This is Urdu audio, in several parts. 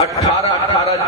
18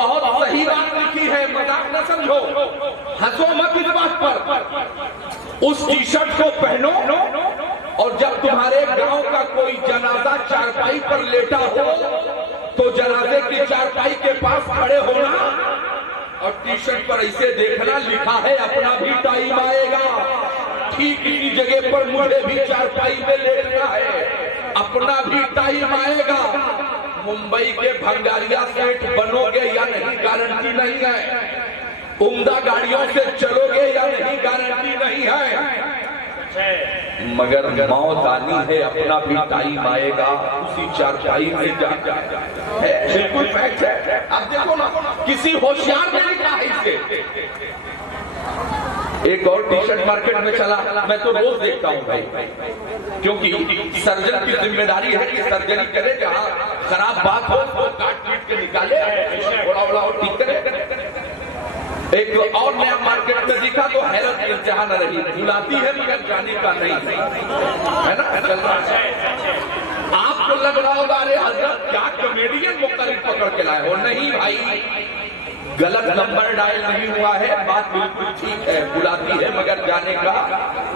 بہت صحیح بات لکھی ہے، مذاق نہ سمجھو، ہنسو مت اس بات پر۔ اس ٹی شرٹ کو پہنو اور جب تمہارے گاؤں کا کوئی جنازہ چارپائی پر لیٹا ہو تو جنازے کی چارپائی کے پاس کھڑے ہونا اور ٹی شرٹ پر ایسے دیکھنا لکھا ہے اپنا بھی ٹائم آئے گا، ٹھیک اسی جگہ پر مجھے بھی چارپائی میں لیٹنا ہے، اپنا بھی ٹائم آئے گا۔ ممبئی کے بھنگاریا سیٹ بنو گے یا نہیں گارنٹی نہیں ہے، عمدہ گاڑیوں سے چلو گے یا نہیں گارنٹی نہیں ہے، مگر موت آنی ہے، اپنا بھی ٹائم آئے گا، اسی چارپائی میں جا ہے، بالکل فیکٹ ہے۔ اب دیکھو نا، کسی ہوشیار نے لکھا ہے اسے۔ ایک اور ٹی شرٹ مارکیٹ میں چلا، میں تو روز دیکھتا ہوں بھائی، کیونکہ سرجن کی ذمہ داری ہے کہ سرجری کرے، جہاں خراب بات ہو تو کاٹ پیٹ کے نکالے، بڑا بڑا اور ٹھیک کرے۔ ایک اور نیا مارکیٹ میں دیکھا تو حیرت انتہا نہ رہی، بلاتی ہے مگر جانے کا نہیں ہے نا، چل رہا ہے۔ آپ کو لگ رہا ہوگا ارے حضرت کیا کمیڈین مختلف پکڑ کے لائے ہو، نہیں بھائی، غلط نمبر ڈائل نہیں ہوا ہے، بات بالکل ٹھیک ہے، بلاتی ہے مگر جانے کا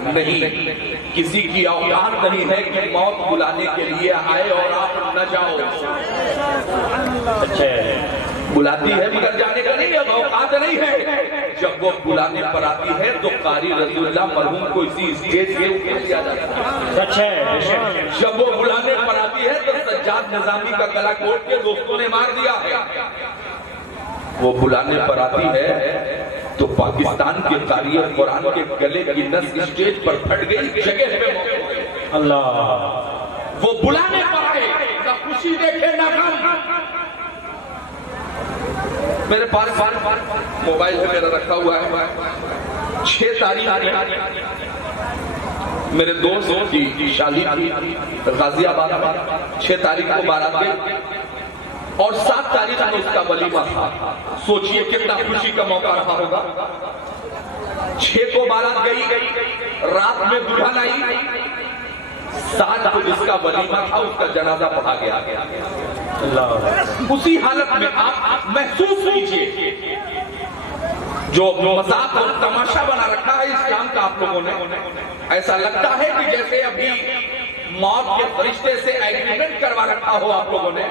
نہیں۔ کسی کی اوقات نہیں ہے کہ موت بلانے کے لیے آئے اور آپ نہ جاؤ، بلاتی ہے مگر جانے کا نہیں، اب اوقات نہیں ہے۔ جب وہ بلانے پر آتی ہے تو قاری رضی اللہ مرحوم کو اسی اسٹیج سے اٹھا لیا جاتا ہے، جب وہ بلانے پر آتی ہے تو سجاد نظامی کا گلا گھونٹ کے دوستوں نے مار دیا ہے، وہ بلانے پر آتی ہے تو پاکستان کے قاری قرآن کے گلے کی نس اسٹیج پر پھٹ گئی، جگہ پہ اللہ، وہ بلانے پر آئے، نہ خوشی دیکھے نہ غم۔ میرے پاس موبائل ہے میرا رکھا ہوا ہے، 6 تاریخ میرے دوست کی شادی غازی آباد، 6 تاریخ کو بارات گئی اور 7 تاریخ کو اس کا ولیمہ تھا۔ سوچئے کتنا خوشی کا موقع رہا ہوگا۔ 6 کو بارات گئی، رات میں دلہن آئی، 7 کو جس کا ولیمہ تھا اس کا جنازہ پڑھا گیا۔ اسی حالت میں آپ محسوس کیجئے، جو مذاق اور تماشا بنا رکھا ہے اسلام کا آپ لوگوں نے، ایسا لگتا ہے کہ جیسے ابھی موت کے فرشتے سے ایگریمنٹ کروا رکھا ہو آپ لوگوں نے،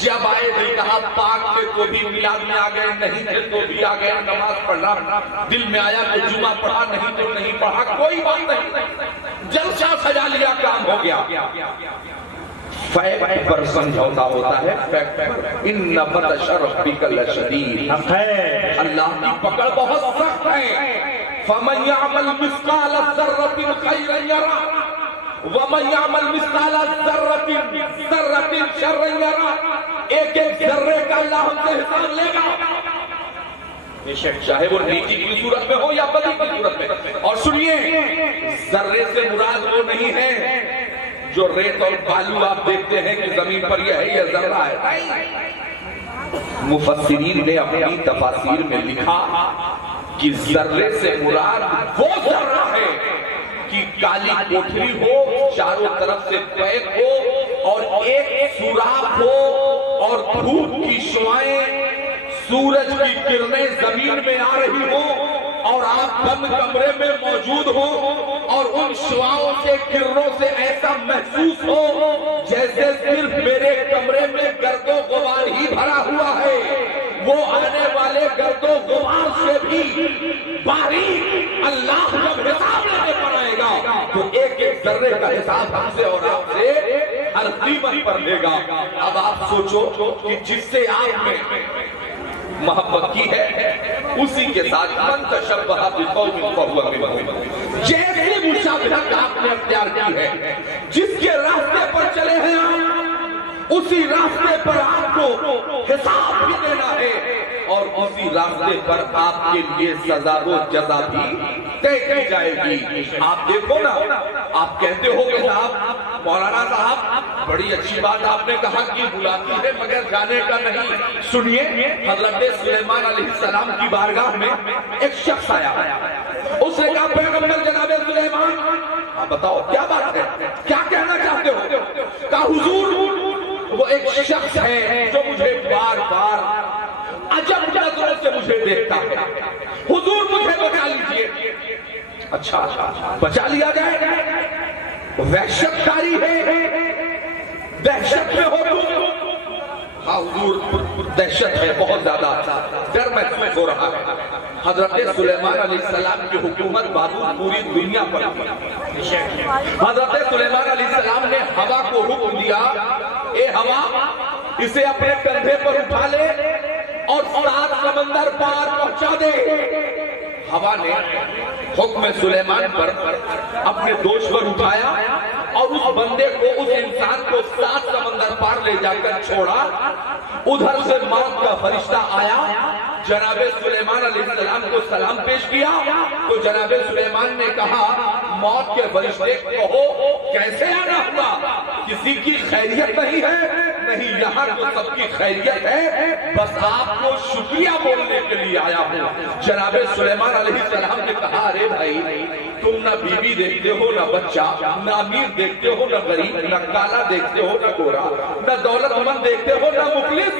جب آئے بھی کہا پاک تھے تو بھی میلاد میں آ گئے، نہیں تھے تو بھی آ گئے، نماز پڑھنا دل میں آیا تو جمعہ پڑھا، نہیں تو نہیں پڑھا، کوئی بات نہیں، جلسہ سجا لیا، کام ہو گیا۔ فیکٹ پر سمجھوتا ہوتا ہے، فیکٹ پر ان بطش ربک لشدید، اللہ کی پکڑ بہت سخت ہے۔ فمن یعمل مثقال ذرۃ خیرا یرہ ومن یعمل مثقال ذرۃ شرا یرہ، ایک ایک ذرے کا اللہ ہم سے حساب لے گا، چاہے وہ نیکی کی صورت میں ہو یا بدی کی صورت میں۔ اور سنیے، ذرے سے مراد وہ نہیں ہے جو ریت اور بالو آپ دیکھتے ہیں کہ زمین پر یہ ہے، یہ ذرہ ہے۔ مفسرین نے اپنی تفاسیر میں لکھا کہ ذرے سے مراد وہ ذرہ ہے کہ کالی کوٹھری ہو، چاروں طرف سے پیک ہو اور ایک سوراخ ہو اور دھوپ کی شعاعیں، سورج کی کرنیں زمین میں آ رہی ہوں اور آپ بند کمرے میں موجود ہوں اور ان شعاعوں سے، کرنوں سے ایسا محسوس ہو جیسے صرف میرے کمرے میں گرد و غبار ہی بھرا ہوا ہے، وہ آنے والے گرد و غبار سے بھی باریک اللہ جب حساب لینے پر آئے گا تو ایک ایک ذرے کا حساب ہم سے اور آپ سے ہر قیمت پر لے گا۔ اب آپ سوچو کہ جس سے آپ نے محبت کی ہے اسی کے ساتھ من تشبہ بقوم فہو منہم، جیسے مشابہت آپ نے اختیار کی ہے، جس کے راستے پر چلے ہیں آپ، اسی راستے پر آپ کو حساب بھی دینا ہے اور اسی راستے پر آپ کے لیے سزا و جزا بھی طے کی جائے گی۔ آپ دیکھو نا، آپ کہتے ہو کہ صاحب مولانا صاحب بڑی اچھی بات آپ نے کہا کہ بلاتی ہے مگر جانے کا نہیں۔ سنیے، حضرت سلیمان علیہ السلام کی بارگاہ میں ایک شخص آیا، اس نے کہا پیغمبر جناب سلیمان، آپ بتاؤ کیا بات ہے، کیا کہنا چاہتے ہو؟ کہا حضور، وہ ایک شخص ہے جو مجھے بار بار نظروں سے مجھے دیکھتا ہے، حضور مجھے بچا لیجئے۔ اچھا بچا لیا جائے، وحشت کاری ہے، دہشت میں ہو تم؟ ہاں حضور دہشت ہے، بہت زیادہ ڈر محسوس ہو رہا ہے۔ حضرت سلیمان علیہ السلام کی حکومت بابود پوری دنیا پر تھی۔ حضرت سلیمان علیہ السلام نے ہوا کو حکم دیا، اے ہوا اسے اپنے کندھے پر اٹھا لے اور 7 سمندر پار پہنچا دے۔ ہوا نے حکم سلیمان پر اپنے دوش پر اٹھایا اور اس بندے کو، اس انسان کو 7 سمندر پار لے جا کر چھوڑا۔ ادھر سے موت کا فرشتہ آیا، جناب سلیمان علیہ السلام کو سلام پیش کیا تو جناب سلیمان نے کہا موت کے فرشتے کہو کیسے آنا ہوا؟ کسی کی خیریت نہیں ہے؟ نہیں، یہاں تو سب کی خیریت ہے، بس آپ کو شکریہ بولنے کے لیے آیا ہوں۔ جناب سلیمان علیہ السلام نے کہا ارے بھائی تم نہ بیوی دیکھتے ہو نہ بچہ، نہ امیر دیکھتے ہو نہ غریب، نہ کالا دیکھتے ہو نہ گورا، نہ دولت مند دیکھتے ہو نہ مفلس،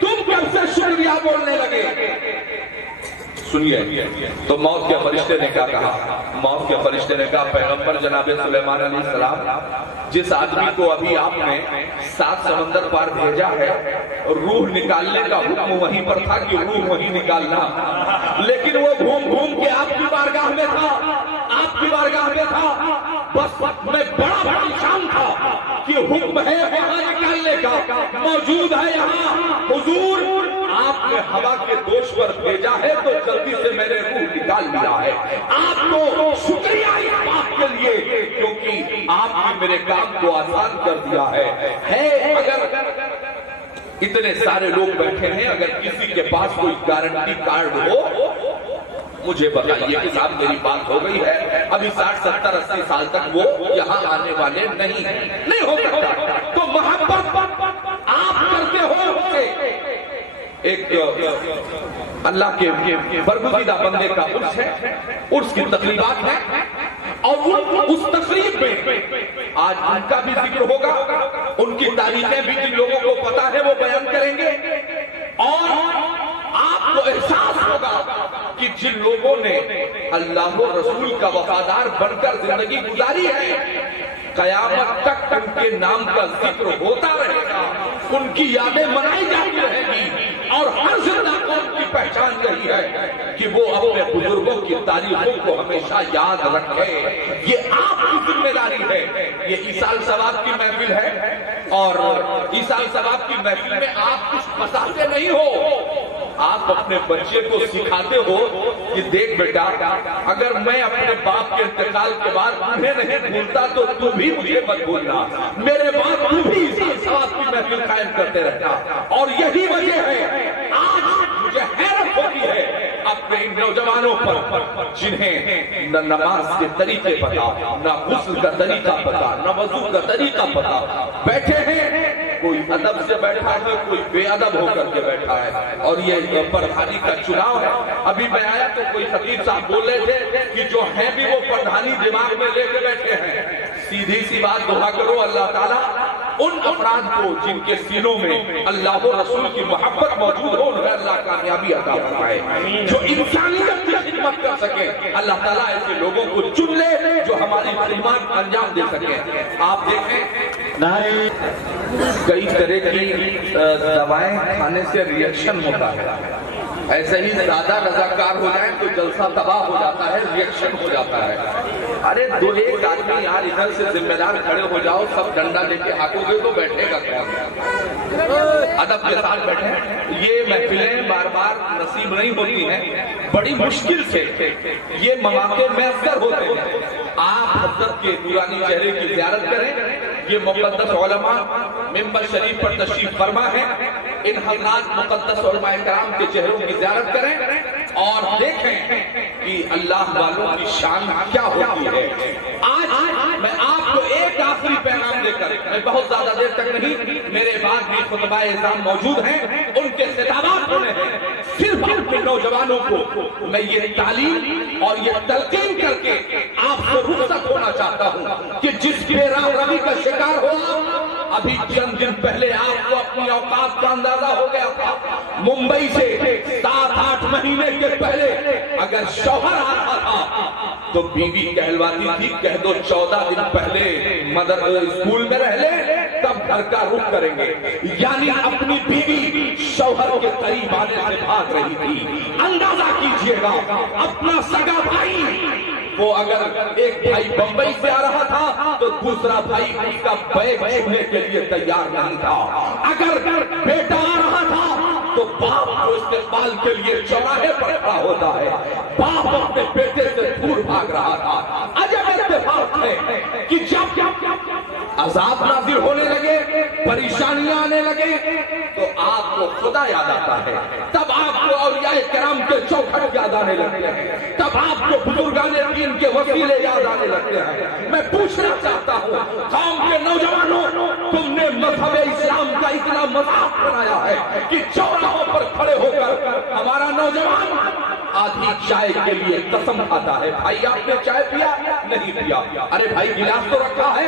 تم کب سے شکریہ بولنے لگے؟ سنیے تو موت کے فرشتے نے کیا کہا؟ موت کے فرشتے نے کہا پیغمبر جناب سلیمان علیہ السلام، جس آدمی کو ابھی آپ نے 7 سمندر پار بھیجا ہے، روح نکالنے کا حکم وہیں پر تھا کہ روح وہیں نکالنا، لیکن وہ گھوم گھوم کے آپ کی بارگاہ میں تھا، آپ کی بارگاہ میں تھا، بس میں بڑا پریشان تھا کہ حکم ہے وہاں نکالنے کا، موجود ہے یہاں، حضور آپ نے ہوا کے دوش پر بھیجا ہے تو جلدی سے میں نے روح نکال لیا ہے۔ آپ کو شکریہ اس بات کے لیے کیونکہ آپ نے میرے کام کو آسان کر دیا ہے۔ اگر اتنے سارے لوگ بیٹھے ہیں، اگر کسی کے پاس کوئی گارنٹی کارڈ ہو مجھے بتائیے کہ صاحب میری بات ہو گئی ہے، ابھی 60 70 80 سال تک وہ یہاں آنے والے نہیں ہو سکتا، تو محبت آپ کرتے ہو سے ایک اللہ کے برگزیدہ بندے کا عرس ہے، عرس کی تقریبات ہیں اور اس تقریب میں آج ان کا بھی ذکر ہوگا، ان کی تاریخیں بھی جن لوگوں کو پتا ہے وہ بیان کریں گے، اور آپ کو احساس ہوگا کہ جن لوگوں نے اللہ و رسول کا وفادار بن کر زندگی گزاری ہے، قیامت تک ان کے نام کا ذکر ہوتا رہے گا، ان کی یادیں منائی جاتی رہے گی، اور ہر زندہ کو ان کی پہچان یہی ہے کہ وہ اپنے بزرگوں کی تاریخوں کو ہمیشہ یاد رکھے۔ یہ آپ کی ذمہ داری ہے۔ یہ ایصال ثواب کی محفل ہے، اور ایصال ثواب کی محفل میں آپ کچھ بتاتے نہیں ہو، آپ اپنے بچے کو سکھاتے ہو کہ دیکھ بیٹا اگر میں اپنے باپ کے انتقال کے بعد تمہیں نہیں بھولتا تو تم بھی مجھے مت بھولنا، میرے باپ تم بھی ایصال ثواب کی محفل قائم کرتے رہتا، اور یہی وجہ ہے آج مجھے حیرت ہوتی ہے اپنے ان نوجوانوں پر جنہیں نہ نماز کے طریقے پتا، نہ غسل کا طریقہ پتا، نہ وضو کا طریقہ پتا، بیٹھے ہیں کوئی ادب سے بیٹھا ہے، کوئی بے ادب ہو کر کے بیٹھا ہے، اور یہ پردھانی کا چناؤ ہے۔ ابھی میں آیا تو کوئی خطیب صاحب بول رہے تھے کہ جو ہیں بھی وہ پردھانی دماغ میں لے کے بیٹھے ہیں۔ سیدھی سی بات دعا کرو اللہ تعالیٰ ان افراد کو جن کے سینوں میں اللہ و رسول کی محبت موجود ہو انہیں اللہ کامیابی عطا فرمائے، جو انسانیت کی خدمت کر سکے، اللہ تعالیٰ ایسے لوگوں کو چن لے جو ہماری خدمات انجام دے سکے۔ آپ دیکھیں کئی طرح کی دوائیں کھانے سے ریئیکشن ہوتا ہے، ایسے ہی زیادہ رضاکار ہو جائیں تو جلسہ تباہ ہو جاتا ہے، ریئیکشن ہو جاتا ہے۔ ارے دو ایک آدمی یار ادھر سے ذمہ دار کھڑے ہو جاؤ، سب ڈنڈا لے کے ہاتھوں گے تو بیٹھے گا کون؟ ادب کے ساتھ بیٹھیں۔ یہ محفلیں بار بار نصیب نہیں ہوتی ہیں، بڑی مشکل سے یہ مواقع میسر ہوتے ہیں۔ آپ حضرت کے نورانی چہرے کی زیارت کریں، یہ مقدس علماء ممبر شریف پر تشریف فرما ہے، ان حضرات مقدس علماء کرام کے چہروں کی زیارت کریں اور دیکھیں کہ اللہ والوں کی شان کیا ہوتی ہے۔ آج میں آپ کو ایک آخری پیغام دے کر، میں بہت زیادہ دیر تک نہیں، میرے بعد بھی خطبہ اعظام موجود ہیں، ان کے خطابات ہونے ہیں، صرف اپنے نوجوانوں کو میں یہ تعلیم اور یہ تلقین کر کے آپ سے رخصت ہونا چاہتا ہوں کہ جس بے راہ روی کا شکار ہوا، ابھی چند دن پہلے آپ کو اپنی اوقات کا اندازہ ہو گیا تھا، ممبئی سے 7 مہینے کے پہلے اگر شوہر آتا تھا تو بیوی کہلواتی تھی کہہ دو 14 دن پہلے مدر اسکول میں رہ لے تب گھر کا رخ کریں گے، یعنی اپنی بیوی شوہر کے قریب آنے سے بھاگ رہی تھی۔ اندازہ کیجئے گا اپنا سگا بھائی، وہ اگر ایک بھائی بمبئی سے آ رہا تھا تو دوسرا بھائی اس کا بیگ چھوڑنے کے لیے تیار نہیں تھا۔ اگر بیٹا آ رہا تھا تو باپ کو استقبال کے لیے چوراہے پر کھڑا ہوتا ہے، باپ اپنے بیٹے سے دور بھاگ رہا تھا۔ عجب اتفاق ہے کہ جب عذاب نازل ہونے لگے، پریشانیاں آنے لگے تو آپ کو خدا یاد آتا ہے، تب آپ کو اولیاء کرام کے چوکھٹ یاد آنے لگتے ہیں، تب آپ کو بزرگان دین کے وسیلے یاد آنے لگتے ہیں۔ میں پوچھنا چاہتا ہوں قوم کے نوجوانوں، تم نے مذہب اسلام کا اتنا مذاق بنایا ہے کہ چوراہوں پر کھڑے ہو کر ہمارا نوجوان آدھی چائے کے لیے قسم کھاتا ہے، بھائی آپ نے چائے پیا؟ نہیں پیا۔ ارے بھائی گلاس تو رکھا ہے،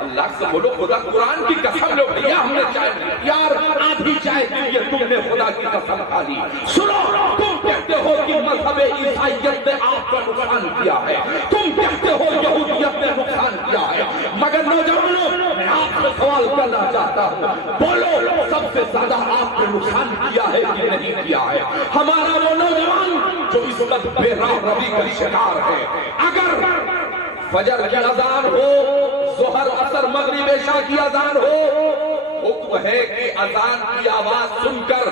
اللہ سے بولو خدا قرآن کی قسم لو بھیا ہم نے چائے پی، یار آدھی چائے کے لیے تم نے خدا کی قسم کھا لی۔ سنو، تم کہتے ہو کہ مذہب عیسائیت نے آپ کا نقصان کیا ہے، تم کہتے ہو یہودیت نے نقصان کیا ہے، مگر نوجوانوں میں آپ سے سوال کرنا چاہتا ہوں، بولو سب سے زیادہ آپ نے نقصان کیا ہے کہ نہیں کیا ہے؟ ہمارا وہ نوجوان جو اس وقت بے راہ روی کا شکار ہے، اگر فجر کی اذان ہو، ظہر عصر مغرب عشاء کی اذان ہو، حکم ہے کہ اذان کی آواز سن کر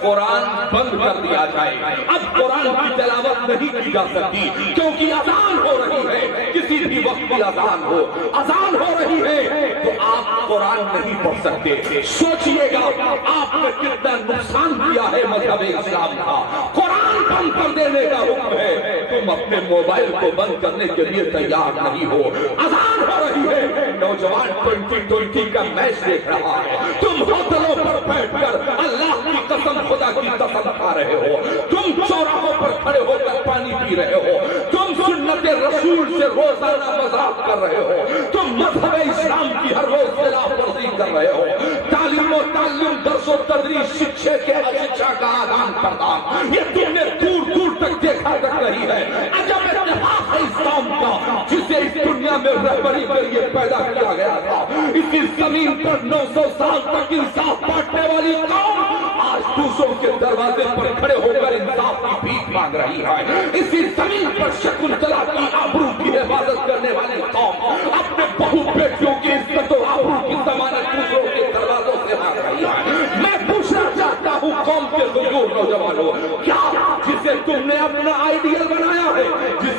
قرآن بند کر دیا جائے۔ اب قرآن کی تلاوت نہیں کی جا سکتی کیونکہ اذان ہو رہی ہے، کسی بھی وقت کی اذان ہو، اذان ہو رہی ہے تو آپ قرآن نہیں پڑھ سکتے۔ سوچئے گا آپ نے کتنا نقصان کیا ہے مذہب اسلام کا۔ قرآن بند کر دینے کا حکم ہے، تم اپنے موبائل کو بند کرنے کے لیے تیار نہیں ہو۔ اذان ہو رہی ہے، نوجوان 2020 کا میچ دیکھ رہا ہے، تم ہوٹلوں پر بیٹھ کر اللہ کی قسم خدا کی قسم کھا رہے ہو، تم چوراہوں پر کھڑے ہو کر پانی پی رہے ہو، تم سنت رسول سے روزانہ مذاق کر رہے ہو، تم مذہب اسلام کی ہر روز خلاف ورزی کر رہے ہو، تعلیم و تعلم، درس و تدریس، شکشے کے شکشا کا آدان پردان یہ تم نے دور دور تک دیکھا تک نہیں ہے۔ عجب اتفاق ہے اس قوم کا جسے اس دنیا میں رہبری کے لیے پیدا کیا گیا تھا، اسی زمین پر 900 سال تک انصاف بانٹنے والی قوم آج دوسروں کے دروازے پر کھڑے ہو کر انصاف کی بھیک مانگ رہی ہے۔ اسی زمین پر شکنتلا کی آبرو کی حفاظت کرنے والی قوم اپنے بہو بیٹیوں کی عزت و آبرو کی ضمانت دوسروں کے دروازوں سے مانگ رہی ہے۔ میں پوچھنا چاہتا ہوں قوم کے بزرگ نوجوانوں، کیا جسے تم نے اپنا آئیڈیل بنایا ہے، جس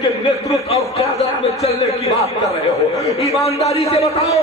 کے نیترتو اور قیادت میں چلنے کی بات کر رہے ہو، ایمانداری سے بتاؤ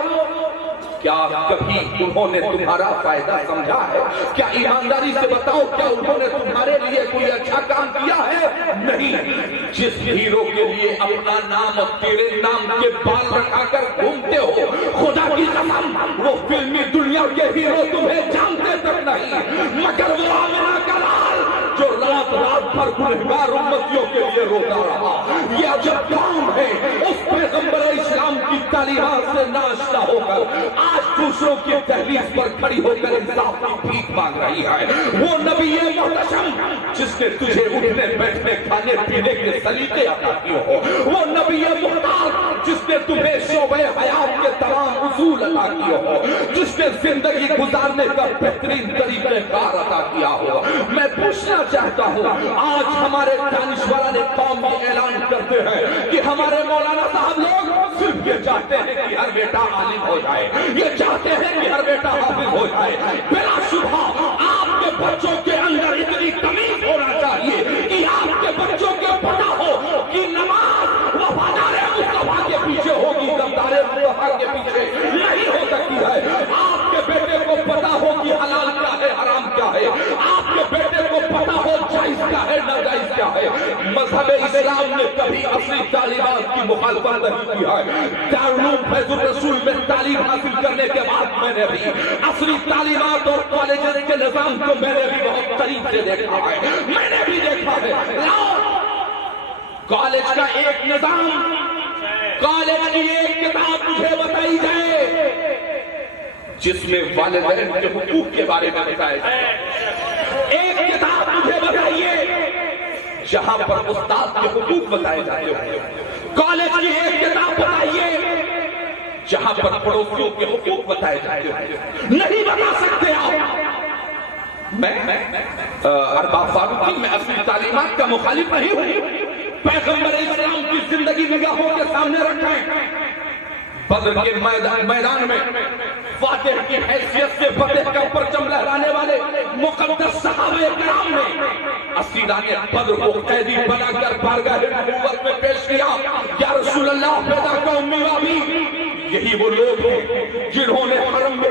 کیا کبھی انہوں نے تمہارا فائدہ سمجھا ہے؟ کیا ایمانداری سے بتاؤ کیا انہوں نے تمہارے لیے کوئی اچھا کام کیا ہے؟ نہیں۔ جس ہیرو کے لیے اپنا نام اور تیرے نام کے بال رکھا کر گھومتے ہو، خدا کی قسم وہ فلمی دنیا کے ہیرو تمہیں جانتے تک نہیں، مگر وہ آمنہ کا لال جو رات رات بھر گنہگار امتیوں کے لیے روتا رہا۔ یہ عجب کام ہے، اس پیغمبر اسلام کی تعلیمات سے ناشنا ہو کر آج دوسروں کی دہلیز پر کھڑی ہو کر انصاف کی بھیک مانگ رہی ہے۔ وہ نبی محتشم جس نے تجھے اٹھنے بیٹھنے کھانے پینے کے سلیقے عطا کیے ہو، وہ نبی محتاج جس نے تمہیں شعبہ حیات کے تمام اصول عطا کیے ہو، جس نے زندگی گزارنے کا بہترین طریقہ کار عطا کیا ہو۔ میں پوچھنا چاہتا ہوں، آج ہمارے دانشوران قوم یہ اعلان کرتے ہیں کہ ہمارے مولانا صاحب لوگ صرف یہ چاہتے ہیں کہ ہر بیٹا عالم ہو جائے، یہ چاہتے ہیں کہ ہر بیٹا حافظ ہو جائے۔ بلا شبہ آپ کے بچوں کے اندر اتنی تمیز ہونا چاہیے کہ آپ کے بچوں کو پتہ ہو کہ نماز وفادار مصطفیٰ کے پیچھے ہوگی، غدار مصطفیٰ کے پیچھے نہیں ہو سکتی ہے۔ آپ کے بیٹے کو پتہ ہو کہ حلال کیا ہے، حرام کیا ہے، آپ کے بیٹے کو پتہ ہو جائز کیا ہے، ناجائز کیا ہے۔ مذہب اسلام نے کبھی اصلی تعلیمات کی مخالفت نہیں کی ہے۔ دارالعلوم فیض الرسول میں تعلیم حاصل کرنے کے بعد میں نے بھی اصلی تعلیمات اور کالجز کے نظام کو میں نے بھی بہت قریب سے دیکھا ہے، میں نے بھی دیکھا ہے۔ کالج کا ایک نظام، کالج کی ایک کتاب مجھے بتائی جائے جس میں والدین کے حقوق کے بارے میں بتایا جائے، ایک کتاب مجھے بتائی جہاں پر استاد کے حقوق بتائے جاتے ہیں، کالج کی ایک کتاب بتائیے جہاں پر پڑوسیوں کے حقوق بتائے جاتے ہیں، نہیں بتا سکتے آپ۔ میں ارباب فاروقی میں اصلی تعلیمات کا مخالف نہیں ہوں، پیغمبر اسلام کی زندگی نگاہوں کے سامنے رکھیں۔ بدر کے میدان میں فاتح کی حیثیت سے فتح کا پرچم لہرانے والے مقدس صحابہ کرام نے اسیران بدر کو قیدی بنا کر بارگاہ نبوت میں پیش کیا، یا رسول اللہ پیدا کا امی وابی۔ یہی وہ لوگ ہیں جنہوں نے حرم میں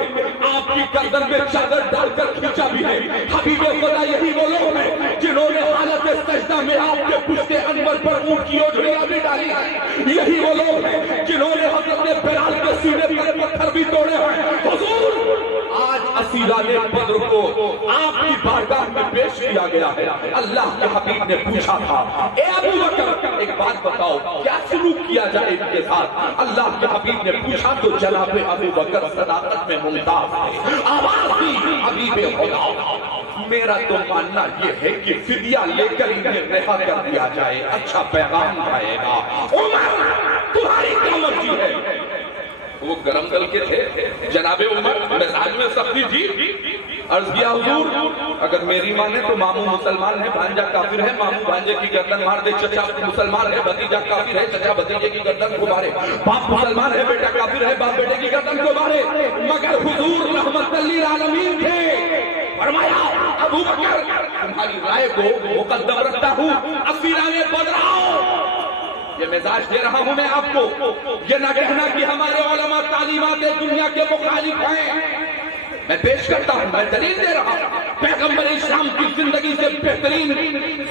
آپ کی گردن میں چادر ڈال کر کھینچا بھی ہے، حبیب خدا۔ یہی وہ لوگ ہیں جنہوں نے حالت سجدہ میں آپ کے پشت انور پر اونٹ کی اوجھڑیاں بھی ڈالی ہیں۔ یہی وہ لوگ ہیں جنہوں نے حضرت بلال کے سینے پر پتھر بھی توڑے ہیں۔ حضور آج اسیران بدر کو آپ کی بارگاہ میں پیش کیا گیا ہے۔ اللہ کے حبیب نے پوچھا تھا، اے ابو بکر ایک بات بتاؤ کیا سلوک کیا جائے ان کے ساتھ؟ اللہ کے حبیب نے پوچھا تو جناب ابو بکر صداقت میں ممتاز ہے، آواز دی حبیب خدا میرا تو ماننا یہ ہے کہ فدیہ لے کر انہیں رہا کر دیا جائے، اچھا پیغام آئے گا۔ عمر تمہاری کیا مرضی ہے؟ وہ گرم دل کے تھے جناب عمر، مزاج میں سختی تھی۔ عرض کیا حضور اگر میری مانے تو ماموں مسلمان ہے، بھانجا کافر ہے، ماموں بھانجے کی گردن مار دے، چچا مسلمان ہے، بھتیجا کافر ہے، چچا بھتیجے کی گردن کو مارے، باپ مسلمان ہے، بیٹا کافر ہے، باپ بیٹے کی گردن کو مارے۔ مگر حضور رحمت للعالمین تھے، فرمایا ابو بکر تمہاری رائے کو مقدم رکھتا ہوں، اسیران بدر آؤ۔ یہ مزاج دے رہا ہوں میں آپ کو، یہ نہ کہنا کہ ہمارے علماء تعلیمات دنیا کے مخالف ہیں۔ میں پیش کرتا ہوں، میں دلیل دے رہا ہوں، پیغمبر اسلام کی زندگی سے بہترین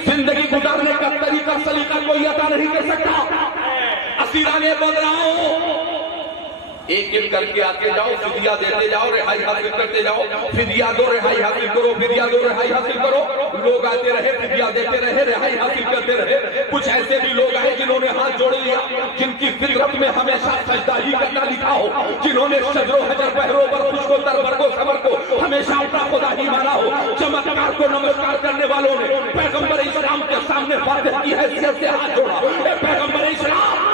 زندگی گزارنے کا طریقہ سلیقہ کوئی عطا نہیں کر سکتا۔ اسیران بدر آؤ، ایک ایک کر کے آتے جاؤ، فدیہ دیتے جاؤ، رہائی حاصل کرتے جاؤ، فدیہ دو رہائی حاصل کرو، فدیہ دو رہائی حاصل کرو۔ لوگ آتے رہے، فدیہ دیتے رہے، رہائی حاصل کرتے رہے۔ کچھ ایسے بھی لوگ آئے جنہوں نے ہاتھ جوڑ لیا، جن کی فطرت میں ہمیشہ سجدہ ہی کرنا لکھا ہو، جنہوں نے شجر و حجر بحروں پر خوش کو تر برگ و ثمر کو ہمیشہ اپنا خدا ہی مانا ہو۔ چمتکار کو نمسکار کرنے والوں نے پیغمبر اسلام کے سامنے فاتح کی حیثیت سے ہاتھ جوڑا۔ اے پیغمبر اسلام،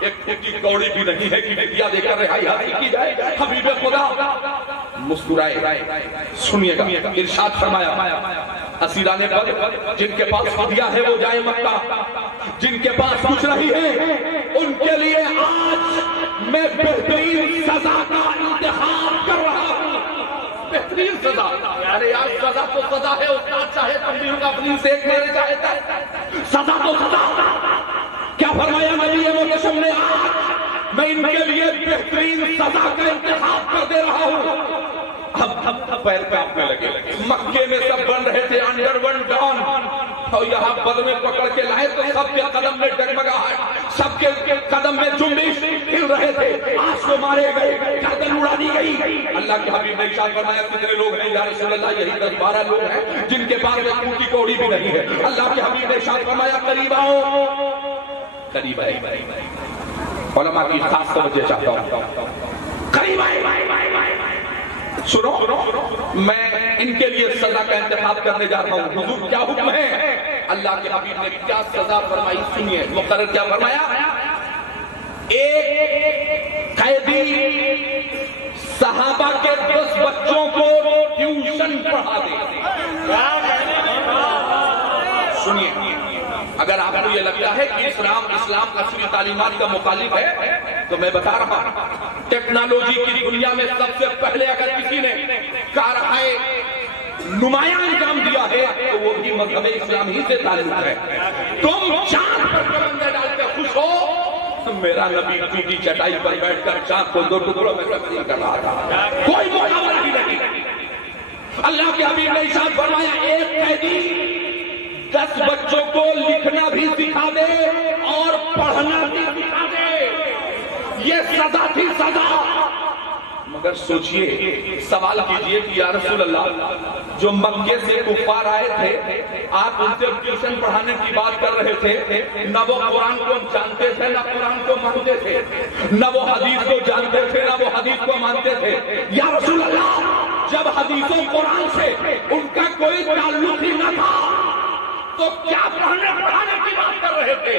ایک پھٹی کوڑی بھی نہیں ہے کہ فدیہ دے کر رہائی حاصل کی جائے۔ حبیب خدا مسکرائے، سنیے گا، ارشاد فرمایا اسیران بدر جن کے پاس فدیہ ہے وہ جائے مکہ، جن کے پاس کچھ نہیں ہے ان کے لیے آج میں بہترین سزا کا انتخاب کر رہا ہوں۔ بہترین سزا، ارے یار سزا تو سزا ہے، استاد چاہے تنبیہ کا اپنی سے ایک میرے چاہتا ہے، سزا تو سزا۔ کیا فرمایا نبی محتشم نے؟ آج میں ان کے لیے بہترین سزا کا انتخاب کر دے رہا ہوں۔ اب پیر کانپنے لگے، مکے میں سب بن رہے تھے انڈر ون ڈان، اور یہاں بدر میں پکڑ کے لائے تو سب کے قدم میں ڈگمگاہٹ، سب کے قدم میں جنبش ہل رہے تھے، آج کو مارے گئے، گردن اڑا دی گئی۔ اللہ کے حبیب نے ارشاد فرمایا کتنے لوگ ہیں یا رسول اللہ؟ یہی 10-12 لوگ ہیں جن کے پاس ایک اونٹ کی کوڑی بھی نہیں ہے۔ اللہ کے حبیب نے ارشاد فرمایا قریب آؤ، قریب آئے۔ علماء کی خاص توجہ چاہتا ہوں، قریب آئے۔ سنو، میں ان کے لیے سزا کا انتخاب کرنے جا رہا ہوں۔ حضور کیا حکم ہے؟ اللہ کے حبیب نے کیا سزا فرمائی سنیے، مقرر کیا فرمایا؟ ایک قیدی صحابہ کے 10 بچوں کو ٹیوشن پڑھا دے۔ سنیے، اگر آپ کو یہ لگتا ہے کہ اسلام اصلی تعلیمات کا مخالف ہے تو میں بتا رہا ہوں، ٹیکنالوجی کی دنیا میں سب سے پہلے اگر کسی نے کارہائے نمایاں انجام دیا ہے تو وہ بھی مذہب اسلام ہی سے تعلق ہے۔ تم چاند پر پرندے ڈال کے خوش ہو، میرا نبی ٹوٹی چٹائی پر بیٹھ کر چاند کو 2 ٹکڑوں میں تقسیم کر رہا تھا، کوئی مقابلہ ہی نہیں۔ اللہ کے حبیب نے ارشاد فرمایا ایک قیدی 10 بچوں کو لکھنا بھی سکھا دے اور پڑھنا بھی سکھا دے، یہ سزا تھی سزا۔ مگر سوچئے، سوال کیجئے کہ یا رسول اللہ جو مکے سے کفار آئے تھے، آپ ان سے ٹیوشن پڑھانے کی بات کر رہے تھے، نہ وہ قرآن کو جانتے تھے نہ قرآن کو مانتے تھے، نہ وہ حدیث کو جانتے تھے نہ وہ حدیث کو مانتے تھے۔ یا رسول اللہ جب حدیث و قرآن سے ان کا کوئی تعلق ہی نہ تھا تو کیا پڑھانے کی بات کر رہے تھے؟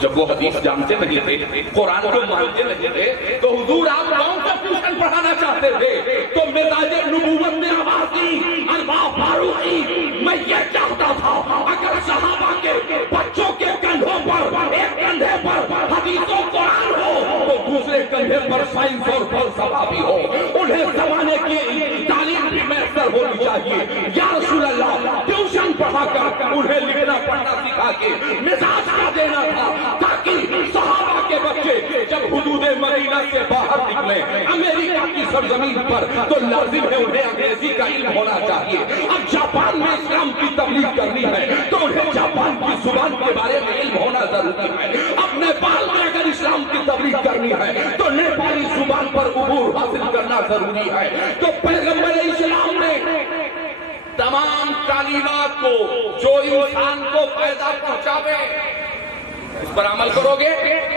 جب وہ حدیث جانتے نہیں تھے، قرآن کو مانتے نہیں تھے، تو حضور آپ کون سا ٹیوشن پڑھانا چاہتے تھے؟ تو مزاج نبوت نے آواز دی، ارباب فاروقی، میں یہ چاہتا تھا اگر صحابہ کے بچوں کے کندھوں پر ایک کندھے پر حدیث و قرآن ہو تو دوسرے کندھے پر سائنس اور فلسفہ بھی ہو، انہیں زمانے کی تعلیم بھی میسر ہونی چاہیے۔ یا رسول اللہ، ٹیوشن پڑھا کر انہیں لکھنا پڑھنا سکھا کے مزاج کا دینا تھا، تاکہ صحابہ کے بچے جب حدود مدینہ سے باہر نکلے امریکہ کی سرزمین پر تو لازم ہے انہیں انگریزی کا علم ہونا چاہیے۔ اب جاپان میں اسلام کی تبلیغ کرنی ہے تو انہیں جاپان کی زبان کے بارے میں علم ہونا ضروری ہے۔ اب نیپال میں اگر اسلام کی تبلیغ کرنی ہے تو نیپالی زبان پر عبور حاصل کرنا ضروری ہے۔ تو پیغمبر اسلام نے تمام تعلیمات کو جو انسان کو فائدہ پہنچاوے اس پر عمل کرو گے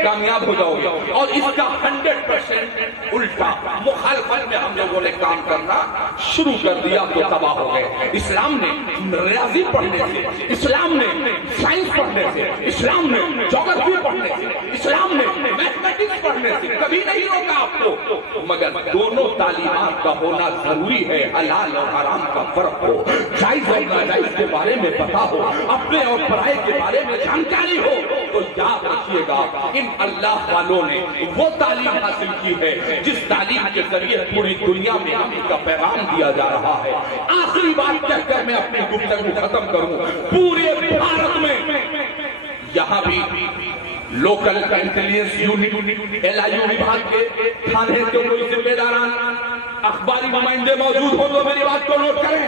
کامیاب ہو جاؤ گے، اور اس کا 100% الٹا مخالفت میں ہم لوگوں نے کام کرنا شروع کر دیا تو تباہ ہو گئے۔ اسلام نے ریاضی پڑھنے سے، اسلام نے سائنس پڑھنے سے، اسلام نے جغرافی پڑھنے سے، اسلام نے میتھمیٹکس پڑھنے سے کبھی نہیں روکا آپ کو، مگر دونوں تعلیمات کا ہونا ضروری ہے۔ حلال اور حرام کا فرق ہو، جائز اور ناجائز کے بارے میں پتا ہو، اپنے اور پرائے کے بارے میں جانکاری ہو، تو یاد رکھیے گا ان اللہ والوں نے وہ تعلیم حاصل کی ہے جس تعلیم کے ذریعے پوری دنیا میں امن کا پیغام دیا جا رہا ہے۔ آخری بات کہہ کر میں اپنی گفتگو ختم کروں، پورے بھارت میں یہاں بھی لوکل انٹیلیجنس یونٹ LIU وبھاگ کے تھانے کے کوئی ذمہ داران اخباری نمائندے موجود ہو تو میری بات کو نوٹ کریں۔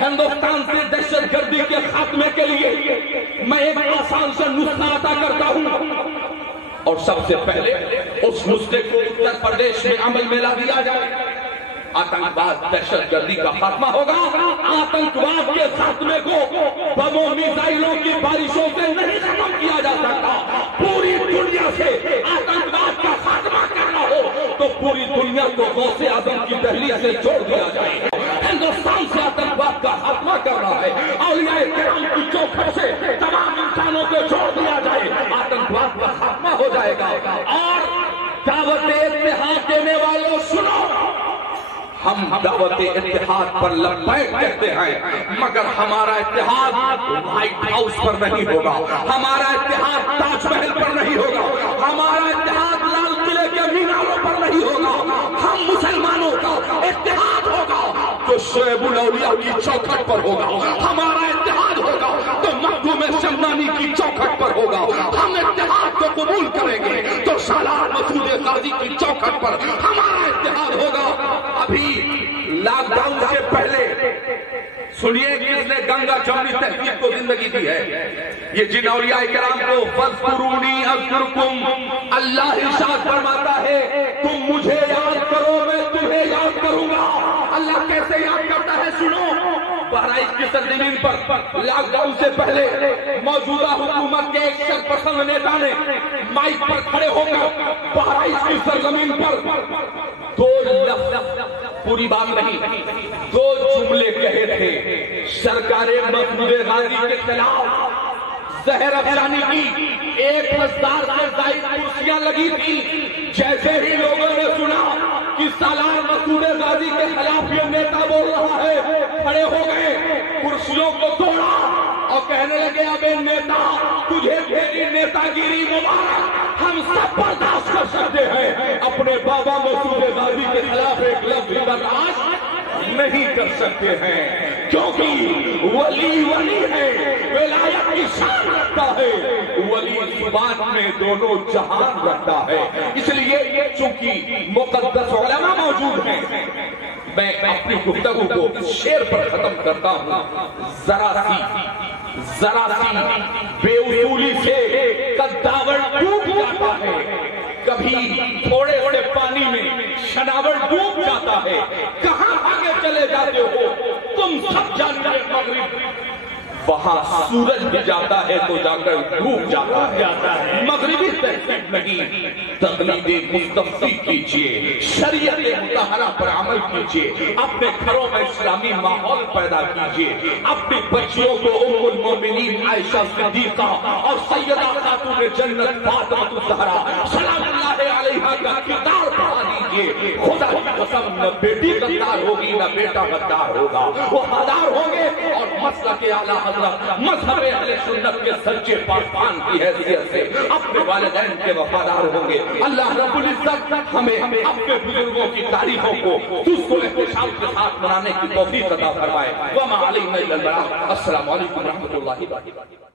ہندوستان سے دہشت گردی کے خاتمے کے لیے میں ایک آسان سے نسخہ عطا کرتا ہوں، اور سب سے پہلے اس نسخے کو اتر پردیش میں عمل میں لا دیا جائے۔ آتنکواد دہشت گردی کا خاتمہ ہوگا، آتنکواد کے خاتمے کو بموں میزائلوں کی بارشوں سے نہیں ختم کیا جا سکتا۔ پوری دنیا سے آتنکواد کا خاتمہ کرنا ہو تو پوری دنیا کو غوث اعظم کی دہلیز سے جوڑ دیا جائے۔ ہندوستان سے آتنکواد کا خاتمہ کرنا ہے، اولیاء کرام کی چوکھٹ سے تمام انسانوں کو جوڑ دیا جائے، آتنکواد کا خاتمہ ہو جائے گا۔ اور دعوت اتحاد دینے والوں سنو، ہم دعوت اتحاد پر لبیک کہتے ہیں، مگر ہمارا اتحاد وائٹ ہاؤس پر نہیں ہوگا، ہمارا اتحاد تاج محل پر نہیں ہوگا، ہمارا اتحاد لال قلعے کے میناروں پر نہیں ہوگا۔ ہم مسلمانوں کا اتحاد ہوگا تو شعیب الاولیاء کی چوکھٹ پر ہوگا، ہمارا اتحاد ہوگا تو مخدوم شمنانی کی چوکھٹ پر ہوگا، ہم اتحاد کو قبول کریں گے تو سالار مسعود غازی کی چوکھٹ پر ہمارا اتحاد ہوگا۔ ابھی لاک ڈاؤن سے پہلے سنیے کس نے گنگا جمنی تحقیق کو زندگی دی ہے۔ یہ جن اولیاء کرام کو فاذکرونی اذکرکم اللہ ارشاد فرماتا ہے تم مجھے یاد کرو میں تمہیں یاد کروں گا۔ اللہ کیسے یاد کرتا ہے سنو، بہرائچ کی سرزمین پر لاک ڈاؤن سے پہلے موجودہ حکومت کے ایک سرپرست نیتا نے مائک پر کھڑے ہو کر بہرائچ کی سرزمین پر دو لفظ، پوری بات نہیں، دو جملے کہے تھے، سرکار مسعود غازی کے خلاف زہر افشانی کی 1000 سے زائد کرسیاں لگی تھی۔ جیسے ہی لوگوں نے سنا کہ سالار مسعود غازی کے خلاف یہ نیتا بول رہا ہے، کھڑے ہو گئے، کرسیوں کو توڑا اور کہنے لگے ابے نیتا تجھے تیری نیتا گیری مبارک، ہم سب برداشت کر سکتے ہیں، اپنے بابا مسعود غازی کے خلاف ایک لفظ بھی برداشت نہیں کر سکتے ہیں، کیونکہ ولی ولی ہے، ولایت کی شان رکھتا ہے، ولی زبان میں دونوں جہان رکھتا ہے۔ اس لیے چونکہ مقدس علماء موجود ہیں، میں اپنی گفتگو کو اس شعر پر ختم کرتا ہوں، ذرا سی بے اصولی سے کداور ڈوب جاتا ہے، کبھی تھوڑے تھوڑے پانی میں شناور ڈوب جاتا ہے، کہاں آگے چلے جاتے ہو تم سب جانتے ہیں، مغرب وہاں سورج بھی جاتا ہے تو جا کر ڈوب جاتا ہے. مغربی تہذیب نہیں، تقلید مصطفی کیجئے، شریعت مطہرہ پر عمل کیجئے، اپنے گھروں میں اسلامی ماحول پیدا کیجئے، اپنی بچیوں کو ام المومنین عائشہ صدیقہ اور سیدہ خاتون جنت فاطمہ الزہرا سلام اللہ علیہا کا کردار پڑھا دیجئے. خدا کی قسم نہ بیٹی غدار ہوگی نہ بیٹا غدار ہوگا، وہ وفادار ہوں گے اور مسلک اعلیٰ حضرت مذہب اہل سنت کے سچے پاسبان کی حیثیت سے اپنے والدین کے وفادار ہوں گے. اللہ رب العزت ہمیں اپنے بزرگوں کی تاریخوں کو دوسروں احتشام کے ساتھ منانے کی توفیق عطا فرمائے. وما علینا الا البلاغ. السلام علیکم ورحمۃ اللہ وبرکاتہ.